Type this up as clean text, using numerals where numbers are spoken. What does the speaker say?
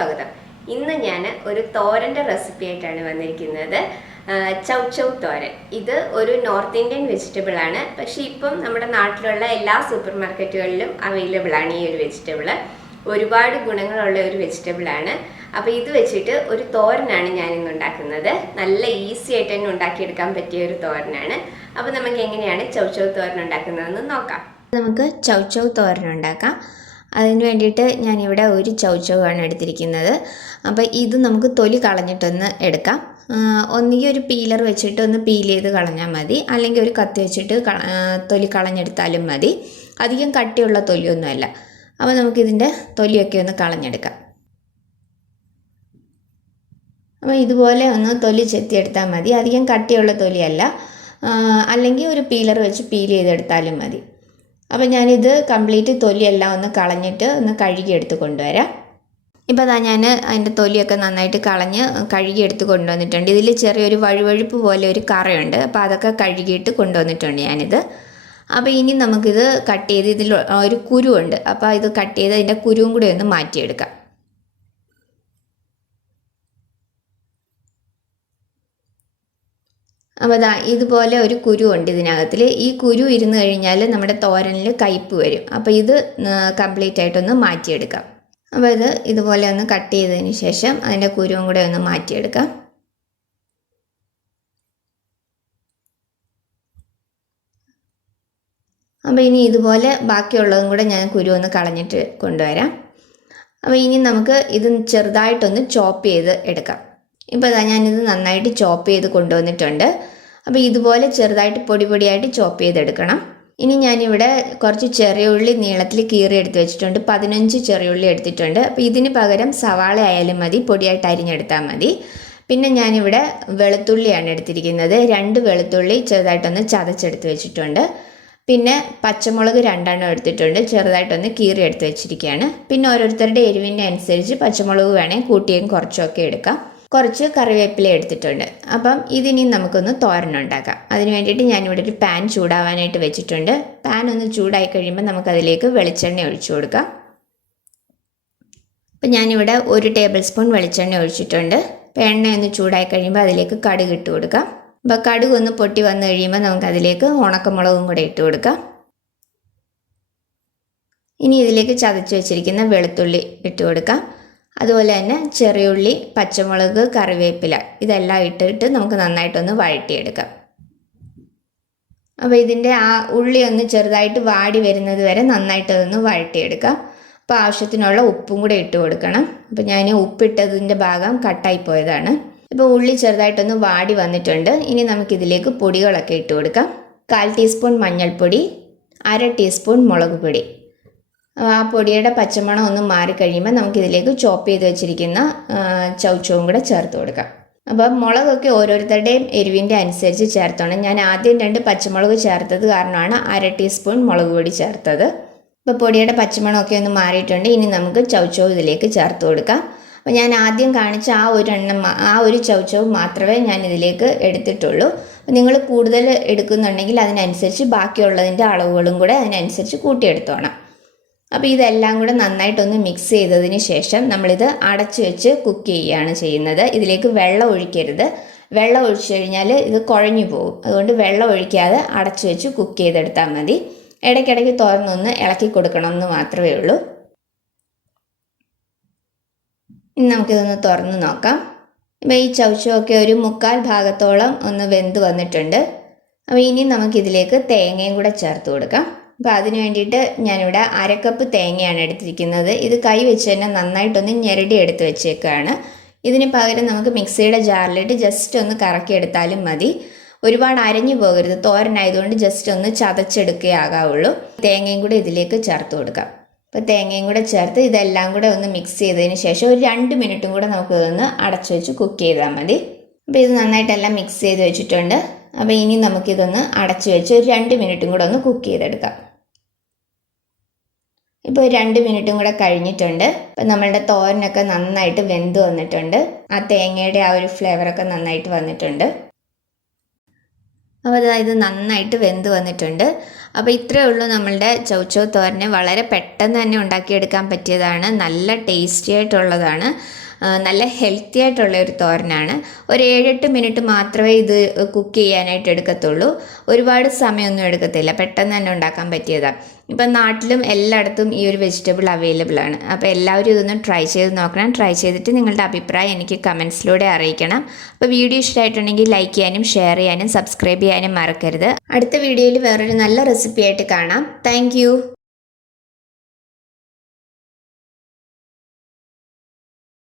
സ്വാഗതം. ഇന്ന് ഞാൻ ഒരു തോരൻ്റെ റെസിപ്പി ആയിട്ടാണ് വന്നിരിക്കുന്നത്. ചൗ ചൗ തോരൻ. ഇത് ഒരു നോർത്ത് ഇന്ത്യൻ വെജിറ്റബിൾ ആണ്. പക്ഷേ ഇപ്പം നമ്മുടെ നാട്ടിലുള്ള എല്ലാ സൂപ്പർ മാർക്കറ്റുകളിലും അവൈലബിൾ ആണ് ഈ ഒരു വെജിറ്റബിൾ. ഒരുപാട് ഗുണങ്ങളുള്ള ഒരു വെജിറ്റബിൾ ആണ്. അപ്പോൾ ഇത് വെച്ചിട്ട് ഒരു തോരനാണ് ഞാൻ ഇന്ന് ഉണ്ടാക്കുന്നത്. നല്ല ഈസി ആയിട്ട് തന്നെ ഉണ്ടാക്കിയെടുക്കാൻ പറ്റിയ ഒരു തോരനാണ്. അപ്പോൾ നമുക്ക് എങ്ങനെയാണ് ചൗ ചൗ തോരൻ ഉണ്ടാക്കുന്നതെന്ന് നോക്കാം. നമുക്ക് ചൗ ചൗ തോരൻ ഉണ്ടാക്കാം. അതിന് വേണ്ടിയിട്ട് ഞാനിവിടെ ഒരു ചൗ ചൗ ആണ് എടുത്തിരിക്കുന്നത്. അപ്പോൾ ഇത് നമുക്ക് തൊലി കളഞ്ഞിട്ടൊന്ന് എടുക്കാം. ഒന്നുകിൽ ഒരു പീലർ വെച്ചിട്ട് ഒന്ന് പീൽ ചെയ്ത് കളഞ്ഞാൽ മതി, അല്ലെങ്കിൽ ഒരു കത്തി വെച്ചിട്ട് തൊലി കളഞ്ഞെടുത്താലും മതി. അധികം കട്ടിയുള്ള തൊലിയൊന്നുമല്ല. അപ്പോൾ നമുക്കിതിൻ്റെ തൊലിയൊക്കെ ഒന്ന് കളഞ്ഞെടുക്കാം. അപ്പോൾ ഇതുപോലെ ഒന്ന് തൊലി ചെത്തിയെടുത്താൽ മതി. അധികം കട്ടിയുള്ള തൊലിയല്ല, അല്ലെങ്കിൽ ഒരു പീലർ വെച്ച് പീൽ ചെയ്തെടുത്താലും മതി. അപ്പോൾ ഞാനിത് കംപ്ലീറ്റ് തൊലിയെല്ലാം ഒന്ന് കളഞ്ഞിട്ട് ഒന്ന് കഴുകിയെടുത്ത് കൊണ്ടുവരാം. ഇപ്പോൾ അതാ ഞാൻ അതിൻ്റെ തൊലിയൊക്കെ നന്നായിട്ട് കളഞ്ഞ് കഴുകിയെടുത്ത് കൊണ്ടുവന്നിട്ടുണ്ട്. ഇതിൽ ചെറിയൊരു വഴുവഴുപ്പ് പോലെ ഒരു കറയുണ്ട്. അപ്പോൾ അതൊക്കെ കഴുകിയിട്ട് കൊണ്ടുവന്നിട്ടുണ്ട് ഞാനിത്. അപ്പോൾ ഇനി നമുക്കിത് കട്ട് ചെയ്ത്, ഇതിൽ ഒരു കുരുവുണ്ട്. അപ്പോൾ ഇത് കട്ട് ചെയ്ത് അതിൻ്റെ കുരുവും കൂടി ഒന്ന് മാറ്റിയെടുക്കാം. അപ്പോൾ അതാ ഇതുപോലെ ഒരു കുരു ഉണ്ട് ഇതിനകത്തിൽ. ഈ കുരു ഇരുന്ന് കഴിഞ്ഞാൽ നമ്മുടെ തോരനിൽ കയ്പ്പ് വരും. അപ്പോൾ ഇത് കംപ്ലീറ്റ് ആയിട്ടൊന്ന് മാറ്റിയെടുക്കാം. അപ്പോൾ ഇത് ഇതുപോലെ ഒന്ന് കട്ട് ചെയ്തതിന് ശേഷം അതിൻ്റെ കുരുവും കൂടെ ഒന്ന് മാറ്റിയെടുക്കാം. അപ്പോൾ ഇനി ഇതുപോലെ ബാക്കിയുള്ളതും കൂടെ ഞാൻ കുരു ഒന്ന് കളഞ്ഞിട്ട് കൊണ്ടുവരാം. അപ്പോൾ ഇനി നമുക്ക് ഇത് ചെറുതായിട്ടൊന്ന് ചോപ്പ് ചെയ്ത് എടുക്കാം. ഇപ്പോൾ അതാ ഞാനിത് നന്നായിട്ട് ചോപ്പ് ചെയ്ത് കൊണ്ടുവന്നിട്ടുണ്ട്. അപ്പോൾ ഇതുപോലെ ചെറുതായിട്ട് പൊടി പൊടിയായിട്ട് ചോപ്പ് ചെയ്തെടുക്കണം. ഇനി ഞാനിവിടെ കുറച്ച് ചെറിയ ഉള്ളി നീളത്തിൽ കീറി എടുത്ത് വെച്ചിട്ടുണ്ട്. 15 ചെറിയ ഉള്ളി എടുത്തിട്ടുണ്ട്. അപ്പോൾ ഇതിന് പകരം സവാള ആയാലും മതി, പൊടിയായിട്ട് അരിഞ്ഞെടുത്താൽ മതി. പിന്നെ ഞാനിവിടെ വെളുത്തുള്ളിയാണ് എടുത്തിരിക്കുന്നത്. 2 വെളുത്തുള്ളി ചെറുതായിട്ടൊന്ന് ചതച്ചെടുത്ത് വെച്ചിട്ടുണ്ട്. പിന്നെ പച്ചമുളക് 2 എടുത്തിട്ടുണ്ട്, ചെറുതായിട്ടൊന്ന് കീറി എടുത്ത് വെച്ചിരിക്കുകയാണ്. പിന്നെ ഓരോരുത്തരുടെ എരിവിൻ്റെ അനുസരിച്ച് പച്ചമുളക് വേണേൽ കൂട്ടിയും കുറച്ചൊക്കെ എടുക്കാം. കുറച്ച് കറിവേപ്പില എടുത്തിട്ടുണ്ട്. അപ്പം ഇതിനി നമുക്കൊന്ന് തോരനുണ്ടാക്കാം. അതിന് വേണ്ടിയിട്ട് ഞാനിവിടെ ഒരു പാൻ ചൂടാവാനായിട്ട് വെച്ചിട്ടുണ്ട്. പാൻ ഒന്ന് ചൂടായി കഴിയുമ്പോൾ നമുക്കതിലേക്ക് വെളിച്ചെണ്ണ ഒഴിച്ചു കൊടുക്കാം. അപ്പം ഞാനിവിടെ 1 ടേബിൾ സ്പൂൺ വെളിച്ചെണ്ണ ഒഴിച്ചിട്ടുണ്ട്. അപ്പം എണ്ണ ഒന്ന് ചൂടായി കഴിയുമ്പോൾ അതിലേക്ക് കടുക് ഇട്ട് കൊടുക്കാം. അപ്പോൾ കടുക് ഒന്ന് പൊട്ടി വന്നു കഴിയുമ്പോൾ നമുക്കതിലേക്ക് ഉണക്കമുളകും കൂടെ ഇട്ട് കൊടുക്കാം. ഇനി ഇതിലേക്ക് ചതച്ച് വെച്ചിരിക്കുന്ന വെളുത്തുള്ളി ഇട്ട് കൊടുക്കാം. അതുപോലെ തന്നെ ചെറിയുള്ളി, പച്ചമുളക്, കറിവേപ്പില ഇതെല്ലാം ഇട്ടിട്ട് നമുക്ക് നന്നായിട്ടൊന്ന് വഴറ്റിയെടുക്കാം. അപ്പോൾ ഇതിൻ്റെ ആ ഉള്ളി ഒന്ന് ചെറുതായിട്ട് വാടി വരുന്നത് വരെ നന്നായിട്ടതൊന്ന് വഴറ്റിയെടുക്കാം. അപ്പോൾ ആവശ്യത്തിനുള്ള ഉപ്പും കൂടെ ഇട്ട് കൊടുക്കണം. അപ്പോൾ ഞാൻ ഉപ്പിട്ടതിൻ്റെ ഭാഗം കട്ടായി പോയതാണ്. ഇപ്പോൾ ഉള്ളി ചെറുതായിട്ടൊന്ന് വാടി വന്നിട്ടുണ്ട്. ഇനി നമുക്കിതിലേക്ക് പൊടികളൊക്കെ ഇട്ട് കൊടുക്കാം. 1/4 ടീസ്പൂൺ മഞ്ഞൾപ്പൊടി, 1/2 ടീസ്പൂൺ മുളക് പൊടി. ആ പൊടിയുടെ പച്ചമണം ഒന്ന് മാറിക്കഴിയുമ്പോൾ നമുക്കിതിലേക്ക് ചോപ്പ് ചെയ്ത് വെച്ചിരിക്കുന്ന ചൗച്ചവും കൂടെ ചേർത്ത് കൊടുക്കാം. അപ്പോൾ മുളകൊക്കെ ഓരോരുത്തരുടെയും എരിവിൻ്റെ അനുസരിച്ച് ചേർത്തോണം. ഞാൻ ആദ്യം 2 പച്ചമുളക് ചേർത്തത് കാരണമാണ് 1/2 ടീസ്പൂൺ മുളക് പൊടി ചേർത്തത്. ഇപ്പോൾ പൊടിയുടെ പച്ചമണമൊക്കെ ഒന്ന് മാറിയിട്ടുണ്ട്. ഇനി നമുക്ക് ചൗച്ചവ് ഇതിലേക്ക് ചേർത്ത് കൊടുക്കാം. അപ്പോൾ ഞാൻ ആദ്യം കാണിച്ച ആ ഒരു ചൗച്ചവ് മാത്രമേ ഞാൻ ഇതിലേക്ക് എടുത്തിട്ടുള്ളൂ. നിങ്ങൾ കൂടുതൽ എടുക്കുന്നുണ്ടെങ്കിൽ അതിനനുസരിച്ച് ബാക്കിയുള്ളതിൻ്റെ അളവുകളും കൂടെ അതിനനുസരിച്ച് കൂട്ടിയെടുത്തോണം. അപ്പോൾ ഇതെല്ലാം കൂടെ നന്നായിട്ടൊന്ന് മിക്സ് ചെയ്തതിന് ശേഷം നമ്മളിത് അടച്ചു വെച്ച് കുക്ക് ചെയ്യുകയാണ് ചെയ്യുന്നത്. ഇതിലേക്ക് വെള്ളം ഒഴിക്കരുത്. വെള്ളം ഒഴിച്ചു കഴിഞ്ഞാൽ ഇത് കുഴഞ്ഞു പോകും. അതുകൊണ്ട് വെള്ളം ഒഴിക്കാതെ അടച്ചു വെച്ച് കുക്ക് ചെയ്തെടുത്താൽ മതി. ഇടയ്ക്കിടയ്ക്ക് തുറന്നൊന്ന് ഇളക്കി കൊടുക്കണം എന്ന് മാത്രമേ ഉള്ളൂ. ഇനി നമുക്കിതൊന്ന് തുറന്ന് നോക്കാം. ഇപ്പോൾ ഈ ചൗച്ചൊക്കെ ഒരു 1/4 ഭാഗത്തോളം ഒന്ന് വെന്ത് വന്നിട്ടുണ്ട്. അപ്പോൾ ഇനി നമുക്കിതിലേക്ക് തേങ്ങയും കൂടെ ചേർത്ത് കൊടുക്കാം. അപ്പോൾ അതിന് വേണ്ടിയിട്ട് ഞാനിവിടെ 1/2 കപ്പ് തേങ്ങയാണ് എടുത്തിരിക്കുന്നത്. ഇത് കൈ വെച്ച് തന്നെ നന്നായിട്ടൊന്ന് ഞെരടി എടുത്ത് വെച്ചേക്കാണ്. ഇതിന് പകരം നമുക്ക് മിക്സിയുടെ ജാറിലിട്ട് ജസ്റ്റ് ഒന്ന് കറക്കിയെടുത്താലും മതി. ഒരുപാട് അരഞ്ഞു പോകരുത്. തോരനായതുകൊണ്ട് ജസ്റ്റ് ഒന്ന് ചതച്ചെടുക്കേ ആകാവുള്ളൂ. തേങ്ങയും കൂടെ ഇതിലേക്ക് ചേർത്ത് കൊടുക്കാം. അപ്പോൾ തേങ്ങയും കൂടെ ചേർത്ത് ഇതെല്ലാം കൂടെ ഒന്ന് മിക്സ് ചെയ്തതിന് ശേഷം ഒരു 2 മിനിറ്റും കൂടെ നമുക്കിതൊന്ന് അടച്ചു വെച്ച് കുക്ക് ചെയ്താൽ മതി. അപ്പോൾ ഇത് നന്നായിട്ടെല്ലാം മിക്സ് ചെയ്ത് വെച്ചിട്ടുണ്ട്. അപ്പോൾ ഇനി നമുക്കിതൊന്ന് അടച്ചു വെച്ച് ഒരു 2 മിനിറ്റും കൂടെ ഒന്ന് കുക്ക് ചെയ്തെടുക്കാം. ഇപ്പോൾ 2 മിനിറ്റും കൂടെ കഴിഞ്ഞിട്ടുണ്ട്. അപ്പോൾ നമ്മളുടെ തോരനൊക്കെ നന്നായിട്ട് വെന്ത് വന്നിട്ടുണ്ട്. ആ തേങ്ങയുടെ ആ ഒരു ഫ്ലേവറൊക്കെ നന്നായിട്ട് വന്നിട്ടുണ്ട്. അപ്പോൾ ഇത് നന്നായിട്ട് വെന്ത് വന്നിട്ടുണ്ട്. അപ്പോൾ ഇത്രയേ ഉള്ളൂ നമ്മളുടെ ചൗചൗ തോരന്. വളരെ പെട്ടെന്ന് തന്നെ ഉണ്ടാക്കിയെടുക്കാൻ പറ്റിയതാണ്. നല്ല ടേസ്റ്റി ആയിട്ടുള്ളതാണ്. നല്ല ഹെൽത്തി ആയിട്ടുള്ള ഒരു തോരനാണ്. ഒരു 7-8 മിനിറ്റ് മാത്രമേ ഇത് കുക്ക് ചെയ്യാനായിട്ട് എടുക്കത്തുള്ളൂ. ഒരുപാട് സമയമൊന്നും എടുക്കത്തില്ല. പെട്ടെന്ന് തന്നെ ഉണ്ടാക്കാൻ പറ്റിയതാണ്. ഇപ്പം നാട്ടിലും എല്ലായിടത്തും ഈ ഒരു വെജിറ്റബിൾ അവൈലബിൾ ആണ്. അപ്പോൾ എല്ലാവരും ഇതൊന്ന് ട്രൈ ചെയ്ത് നോക്കണം. ട്രൈ ചെയ്തിട്ട് നിങ്ങളുടെ അഭിപ്രായം എനിക്ക് കമൻസിലൂടെ അറിയിക്കണം. അപ്പോൾ വീഡിയോ ഇഷ്ടമായിട്ടുണ്ടെങ്കിൽ ലൈക്ക് ചെയ്യാനും ഷെയർ ചെയ്യാനും സബ്സ്ക്രൈബ് ചെയ്യാനും മറക്കരുത്. അടുത്ത വീഡിയോയിൽ വേറൊരു നല്ല റെസിപ്പി ആയിട്ട് കാണാം. താങ്ക്